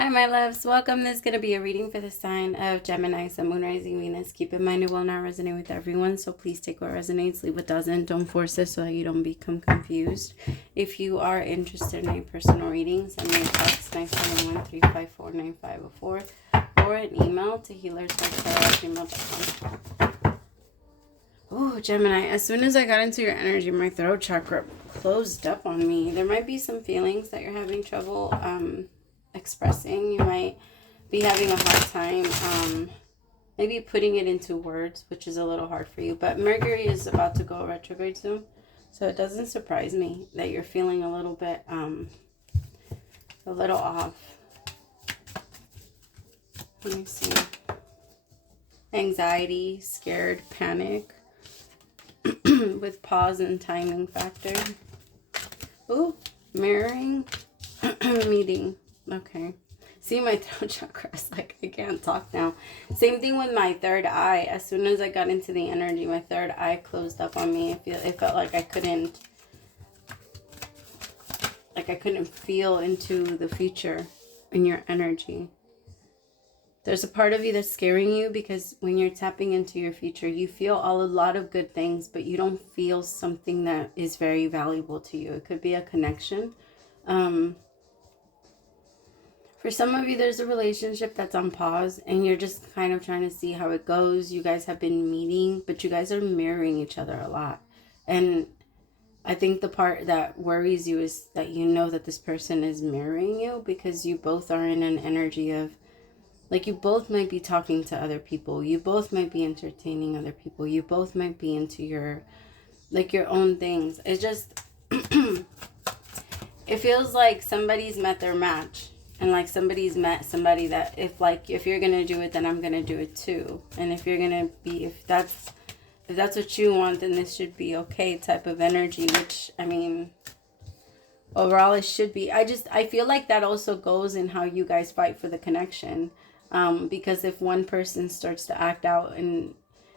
Hi, my loves. Welcome. This is going to be a reading for the sign of Gemini, Sun, Moon, Rising, Venus. Keep in mind it will not resonate with everyone, so please take what resonates, leave what doesn't. Don't force it so that you don't become confused. If you are interested in a personal reading, send me a text 971-354-9504 or an email to HealersHeartTarot@gmail.com. Oh, Gemini, as soon as I got into your energy, my throat chakra closed up on me. There might be some feelings that you're having trouble expressing. You might be having a hard time maybe putting it into words, which is a little hard for you. But Mercury is about to go retrograde soon, so it doesn't surprise me that you're feeling a little bit a little off. Let me see. Anxiety, scared, panic with pause and timing factor. Ooh, mirroring meeting. Okay. See, my throat chakra is like, I can't talk now. Same thing with my third eye. As soon as I got into the energy, my third eye closed up on me. It felt like I couldn't feel into the future in your energy. There's a part of you that's scaring you because when you're tapping into your future, you feel a lot of good things, but you don't feel something that is very valuable to you. It could be a connection. For some of you, there's a relationship that's on pause and you're just kind of trying to see how it goes. You guys have been meeting, but you guys are mirroring each other a lot. And I think the part that worries you is that you know that this person is mirroring you because you both are in an energy of, like, you both might be talking to other people. You both might be entertaining other people. You both might be into your own things. It's just, it feels like somebody's met their match. And like somebody's met somebody that if you're going to do it, then I'm going to do it too. And if you're going to be, if that's what you want, then this should be okay type of energy, which, I mean, overall it should be. I feel like that also goes in how you guys fight for the connection. Because if one person starts to act out and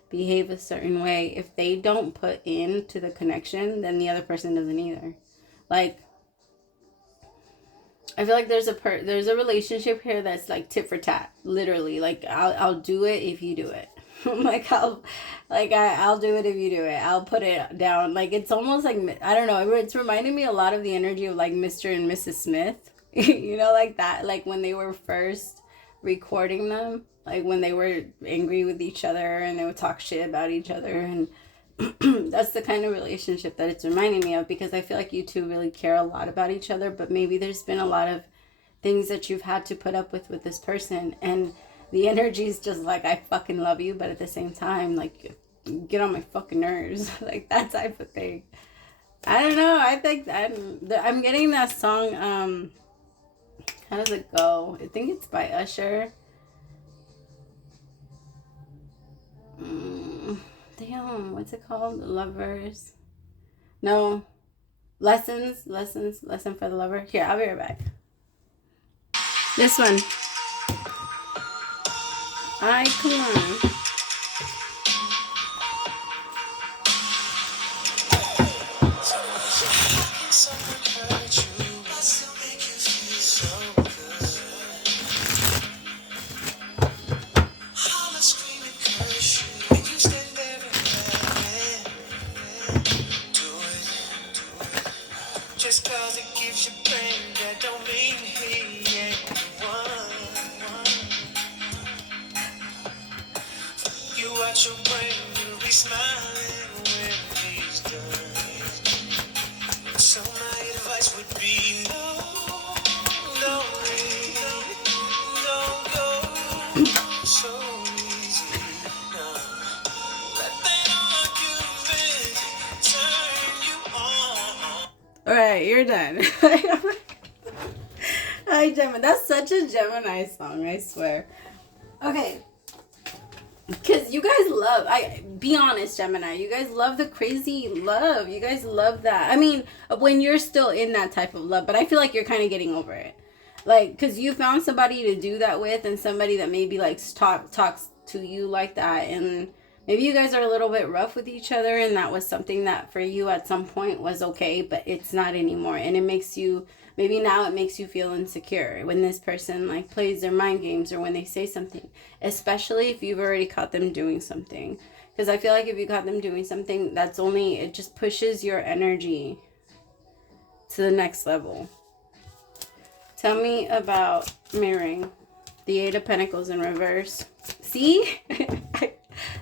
behave a certain way, if they don't put into the connection, then the other person doesn't either. Like, I feel like there's a relationship here that's like tit for tat, literally. Like I'll do it if you do it. I'll do it if you do it. I'll put it down. Like, it's almost like, I don't know. It's reminding me a lot of the energy of like Mr. and Mrs. Smith. You know, like that. Like when they were first recording them, like when they were angry with each other and they would talk shit about each other, and that's the kind of relationship that it's reminding me of, because I feel like you two really care a lot about each other, but maybe there's been a lot of things that you've had to put up with this person, and the energy is just like, I fucking love you, but at the same time, like, get on my fucking nerves. Like that type of thing. I don't know. I think I'm getting that song. How does it go? I think it's by Usher. Damn, what's it called? Lovers. No. Lesson for the lover. Here, I'll be right back. This one. Alright, come on. Just cause it gives you pain, that don't mean he ain't the one. You watch your brain, you'll be smiling when he's done. So my advice would be no, don't go so easy. No. Let that argument turn you on. Alright, you're done. Hi, Gemini. That's such a Gemini song, I swear. Okay. Because you guys love, be honest, Gemini, you guys love the crazy love. You guys love that. I mean, when you're still in that type of love, but I feel like you're kind of getting over it. Like, because you found somebody to do that with, and somebody that maybe like talks to you like that, and maybe you guys are a little bit rough with each other, and that was something that for you at some point was okay, but it's not anymore. And it makes you, Maybe now it makes you feel insecure when this person like plays their mind games or when they say something, especially if you've already caught them doing something. Because I feel like if you caught them doing something, it just pushes your energy to the next level. Tell me about mirroring. The Eight of Pentacles in reverse. See?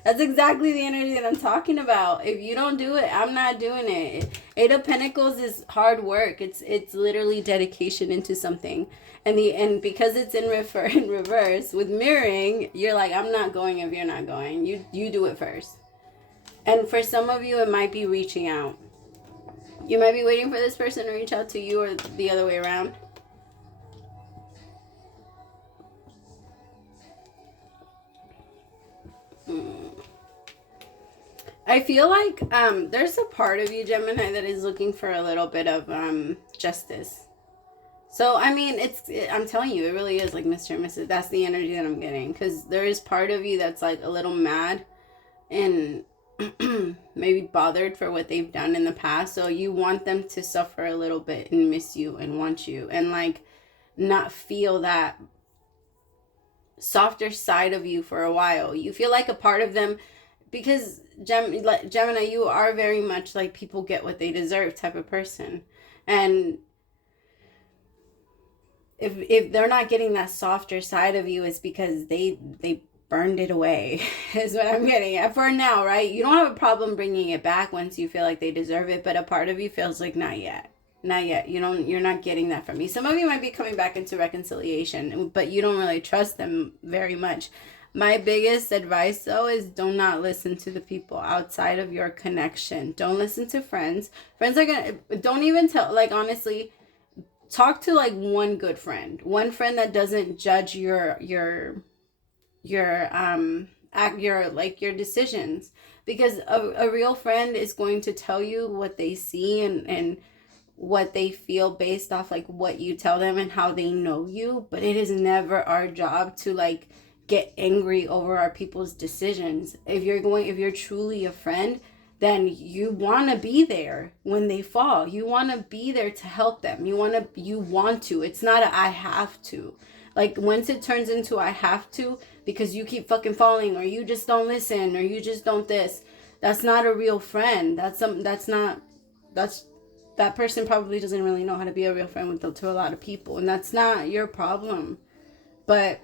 That's exactly the energy that I'm talking about. If you don't do it, I'm not doing it. Eight of Pentacles is hard work. It's literally dedication into something. And because it's in reverse with mirroring, you're like, I'm not going if you're not going. You do it first. And for some of you, it might be reaching out. You might be waiting for this person to reach out to you or the other way around. I feel like there's a part of you, Gemini, that is looking for a little bit of justice. So, I mean, I'm telling you, it really is like Mr. and Mrs. That's the energy that I'm getting. Because there is part of you that's like a little mad and maybe bothered for what they've done in the past. So you want them to suffer a little bit and miss you and want you. And like not feel that softer side of you for a while. You feel like a part of them, because Gemini, you are very much like people get what they deserve type of person. And if they're not getting that softer side of you, it's because they burned it away is what I'm getting at for now, right? You don't have a problem bringing it back once you feel like they deserve it, but a part of you feels like not yet. You're not getting that from me. Some of you might be coming back into reconciliation, but you don't really trust them very much. My biggest advice though is do not listen to the people outside of your connection. Don't listen to friends. Friends are gonna, don't even tell, like honestly, talk to like one good friend. One friend that doesn't judge your decisions. Because a real friend is going to tell you what they see and what they feel based off like what you tell them and how they know you. But it is never our job to like get angry over our people's decisions. If you're truly a friend, then you want to be there when they fall. You want to be there to help them. You want to. It's not a I have to. Like once it turns into I have to because you keep fucking falling or you just don't listen or you just don't this, that's not a real friend. That person probably doesn't really know how to be a real friend to a lot of people, and that's not your problem. But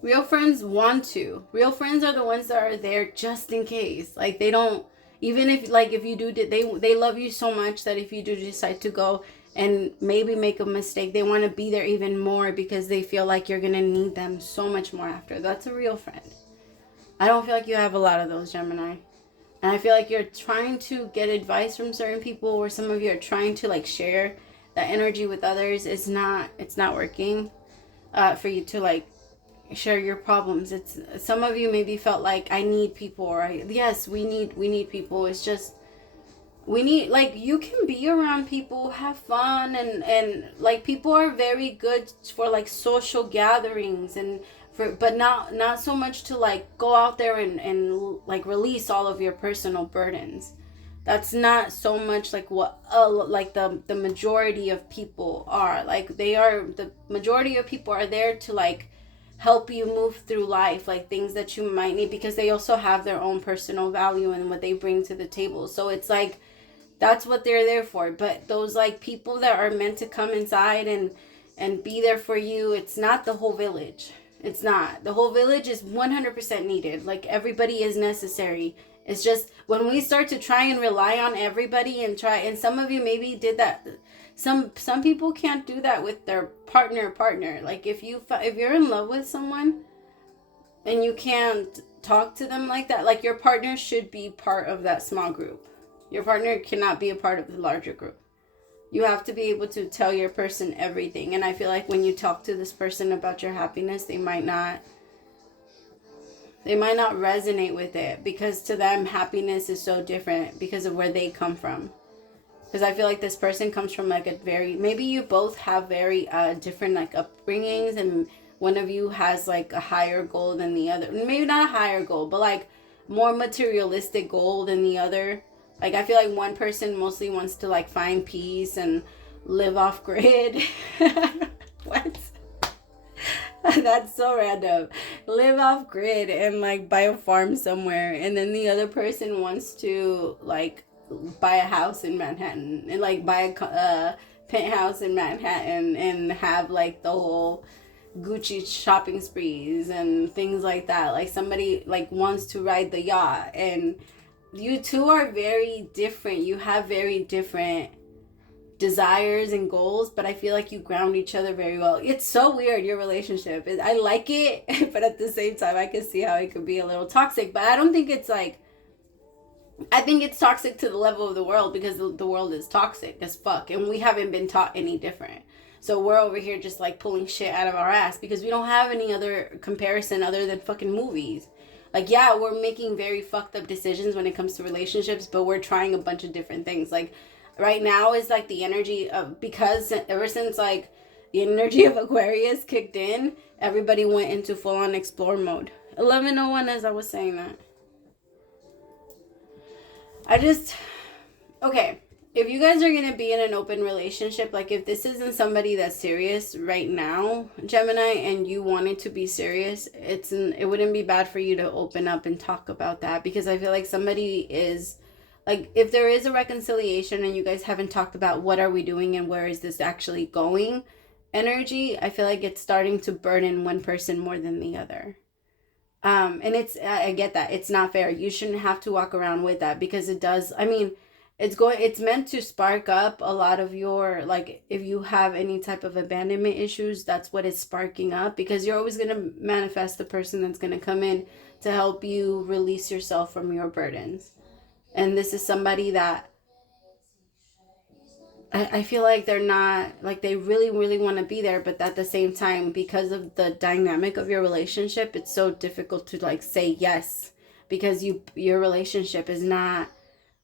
real friends want to. Real friends are the ones that are there just in case. Like they don't, even if like if you do, they love you so much that if you do decide to go and maybe make a mistake, they want to be there even more because they feel like you're going to need them so much more after. That's a real friend. I don't feel like you have a lot of those, Gemini. And I feel like you're trying to get advice from certain people, or some of you are trying to like share that energy with others. It's not working for you to like share your problems. It's some of you maybe felt like I need people, or yes, we need people. It's just we need, like, you can be around people, have fun, and like people are very good for like social gatherings and but not so much to like go out there and like release all of your personal burdens. That's not so much like what like the majority of people are. Like the majority of people are there to like help you move through life, like things that you might need, because they also have their own personal value and what they bring to the table. So it's like that's what they're there for. But those like people that are meant to come inside and be there for you, it's not the whole village. It's not. The whole village is 100% needed. Like everybody is necessary. It's just when we start to try and rely on everybody and some of you maybe did that. Some people can't do that with their partner. Like if you're in love with someone and you can't talk to them like that, like your partner should be part of that small group. Your partner cannot be a part of the larger group. You have to be able to tell your person everything. And I feel like when you talk to this person about your happiness, they might not resonate with it, because to them happiness is so different because of where they come from. Because I feel like this person comes from like maybe you both have very different like upbringings, and one of you has like a higher goal than the other. Maybe not a higher goal, but like more materialistic goal than the other. Like I feel like one person mostly wants to like find peace and live off grid. What? That's so random. Live off grid and like buy a farm somewhere, and then the other person wants to like buy a house in Manhattan and like buy a penthouse in Manhattan and have like the whole Gucci shopping sprees and things like that. Like somebody like wants to ride the yacht, and you two are very different. You have very different desires and goals, but I feel like you ground each other very well. It's so weird, your relationship. I like it, but at the same time, I can see how it could be a little toxic. But I don't think it's like, I think it's toxic to the level of the world, because the world is toxic as fuck, and we haven't been taught any different. So we're over here just like pulling shit out of our ass because we don't have any other comparison other than fucking movies. Like, yeah, we're making very fucked up decisions when it comes to relationships, but we're trying a bunch of different things. Like, right now is like the energy of, because ever since like the energy of Aquarius kicked in, everybody went into full-on explore mode. 11:01 as I was saying that. Okay, if you guys are going to be in an open relationship, like if this isn't somebody that's serious right now, Gemini, and you wanted to be serious, it wouldn't be bad for you to open up and talk about that, because I feel like somebody is, like, if there is a reconciliation and you guys haven't talked about what are we doing and where is this actually going energy, I feel like it's starting to burden one person more than the other. And I get that. It's not fair. You shouldn't have to walk around with that, because it does, I mean, it's meant to spark up a lot of your, like, if you have any type of abandonment issues, that's what it's sparking up, because you're always going to manifest the person that's going to come in to help you release yourself from your burdens. And this is somebody that I feel like they're not, like, they really, really want to be there, but at the same time, because of the dynamic of your relationship, it's so difficult to, like, say yes, because your relationship is not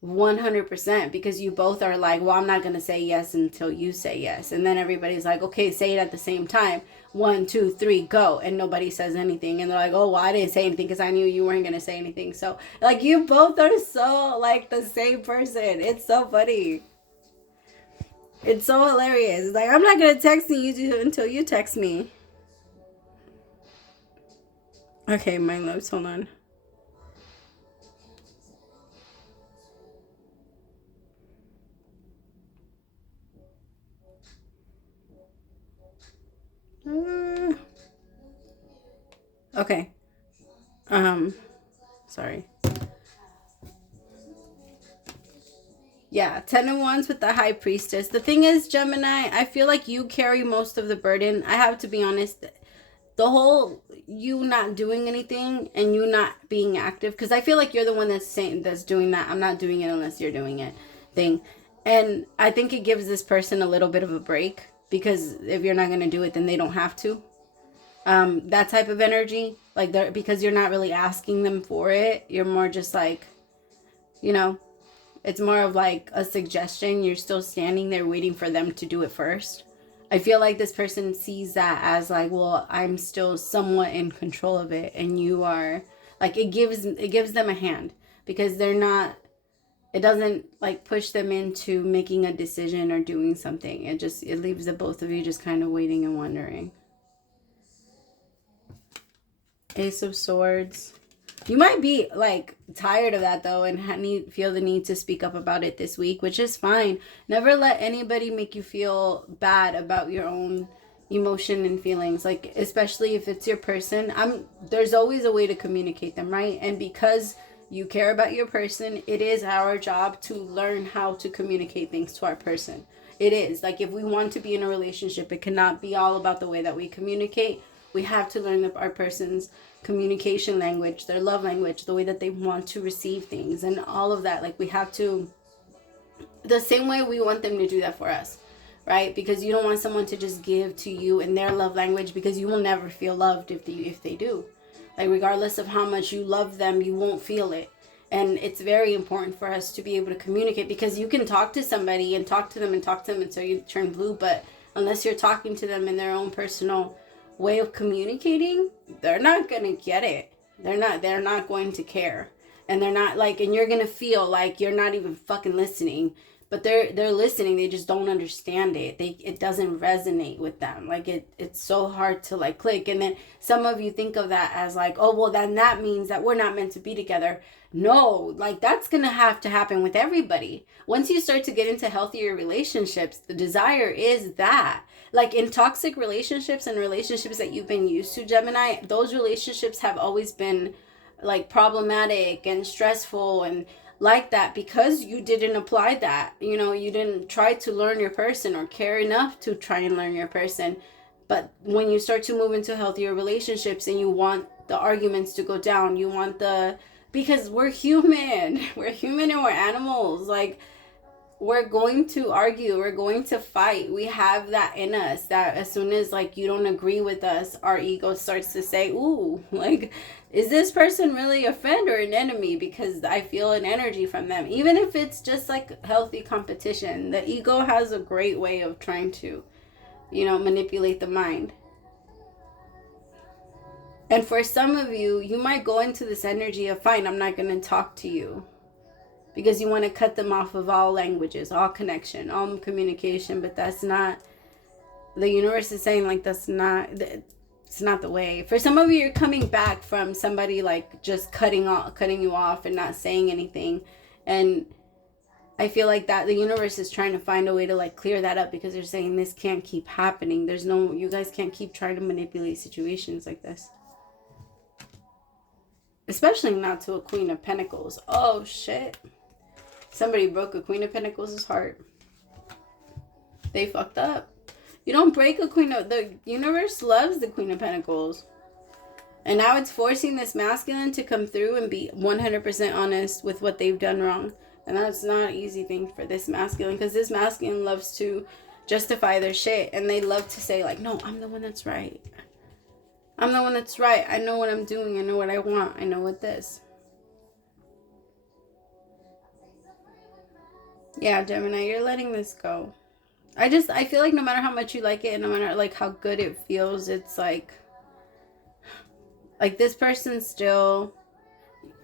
100%, because you both are like, well, I'm not going to say yes until you say yes. And then everybody's like, okay, say it at the same time. 1, 2, 3, go. And nobody says anything. And they're like, oh, well, I didn't say anything because I knew you weren't going to say anything. So, like, you both are so, like, the same person. It's so funny. It's so hilarious. It's like, I'm not going to text you until you text me. Okay, my loves, hold on. Okay. Sorry. Yeah, 10 of Wands with the High Priestess. The thing is, Gemini, I feel like you carry most of the burden. I have to be honest. The whole you not doing anything and you not being active, because I feel like you're the one that's doing that. I'm not doing it unless you're doing it thing. And I think it gives this person a little bit of a break, because if you're not going to do it, then they don't have to. That type of energy, like, because you're not really asking them for it. You're more just like, you know, it's more of like a suggestion. You're still standing there waiting for them to do it first. I feel like this person sees that as like, well, I'm still somewhat in control of it, and you are, like, it gives them a hand, because they're not, it doesn't like push them into making a decision or doing something. It leaves the both of you just kind of waiting and wondering. Ace of Swords. You might be like tired of that though, and feel the need to speak up about it this week, which is fine. Never let anybody make you feel bad about your own emotion and feelings, like, especially if it's your person. There's always a way to communicate them, right? And because you care about your person, it is our job to learn how to communicate things to our person. It is like, if we want to be in a relationship, it cannot be all about the way that we communicate. We have to learn our person's communication language, their love language, the way that they want to receive things, and all of that. Like, we have to, the same way we want them to do that for us, right? Because you don't want someone to just give to you in their love language, because you will never feel loved if they do. Like, regardless of how much you love them, you won't feel it. And it's very important for us to be able to communicate, because you can talk to somebody and talk to them until you turn blue, but unless you're talking to them in their own personal way of communicating, they're not gonna get it. They're not going to care. And they're not like, and you're gonna feel like you're not even fucking listening, but they're listening. They just don't understand it. It doesn't resonate with them. Like it's so hard to like click. And then some of you think of that as like, oh, well, then that means that we're not meant to be together. No, like that's gonna have to happen with everybody. Once you start to get into healthier relationships, the desire is that. Like in toxic relationships and relationships that you've been used to, Gemini, those relationships have always been like problematic and stressful and like that because you didn't apply that. You know, you didn't try to learn your person or care enough to try and learn your person. But when you start to move into healthier relationships and you want the arguments to go down, you want because we're human. We're human and we're animals. Like, we're going to argue, we're going to fight. We have that in us, that as soon as like you don't agree with us, our ego starts to say, ooh, like, is this person really a friend or an enemy? Because I feel an energy from them. Even if it's just like healthy competition, the ego has a great way of trying to, you know, manipulate the mind. And for some of you, you might go into this energy of, fine, I'm not going to talk to you. Because you want to cut them off of all languages, all connection, all communication. But that's not, the universe is saying like it's not the way. For some of you, you're coming back from somebody like just cutting you off and not saying anything. And I feel like that the universe is trying to find a way to like clear that up, because they're saying this can't keep happening. You guys can't keep trying to manipulate situations like this. Especially not to a Queen of Pentacles. Oh, shit. Somebody broke a Queen of Pentacles' heart. They fucked up. You don't break a Queen of... The universe loves the Queen of Pentacles. And now it's forcing this masculine to come through and be 100% honest with what they've done wrong. And that's not an easy thing for this masculine. Because this masculine loves to justify their shit. And they love to say like, no, I'm the one that's right. I'm the one that's right. I know what I'm doing. I know what I want. I know what this. Yeah, Gemini, you're letting this go. I feel like no matter how much you like it and no matter like how good it feels, it's like this person still,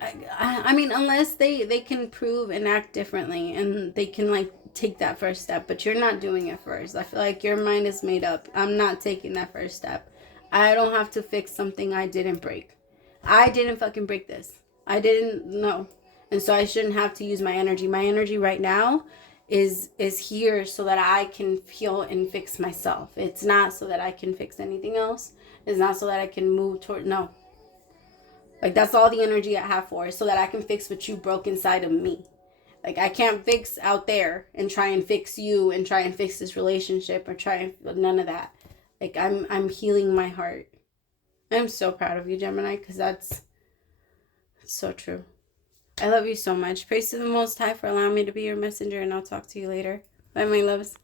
I mean, unless they can prove and act differently and they can like take that first step, but you're not doing it first. I feel like your mind is made up. I'm not taking that first step. I don't have to fix something I didn't break. I didn't fucking break this. I didn't know. And so I shouldn't have to use my energy. My energy right now is here so that I can heal and fix myself. It's not so that I can fix anything else. It's not so that I can move toward, no. Like, that's all the energy I have for, is so that I can fix what you broke inside of me. Like, I can't fix out there and try and fix you and try and fix this relationship or try and, none of that. Like, I'm healing my heart. I'm so proud of you, Gemini, because that's so true. I love you so much. Praise to the Most High for allowing me to be your messenger, and I'll talk to you later. Bye, my loves.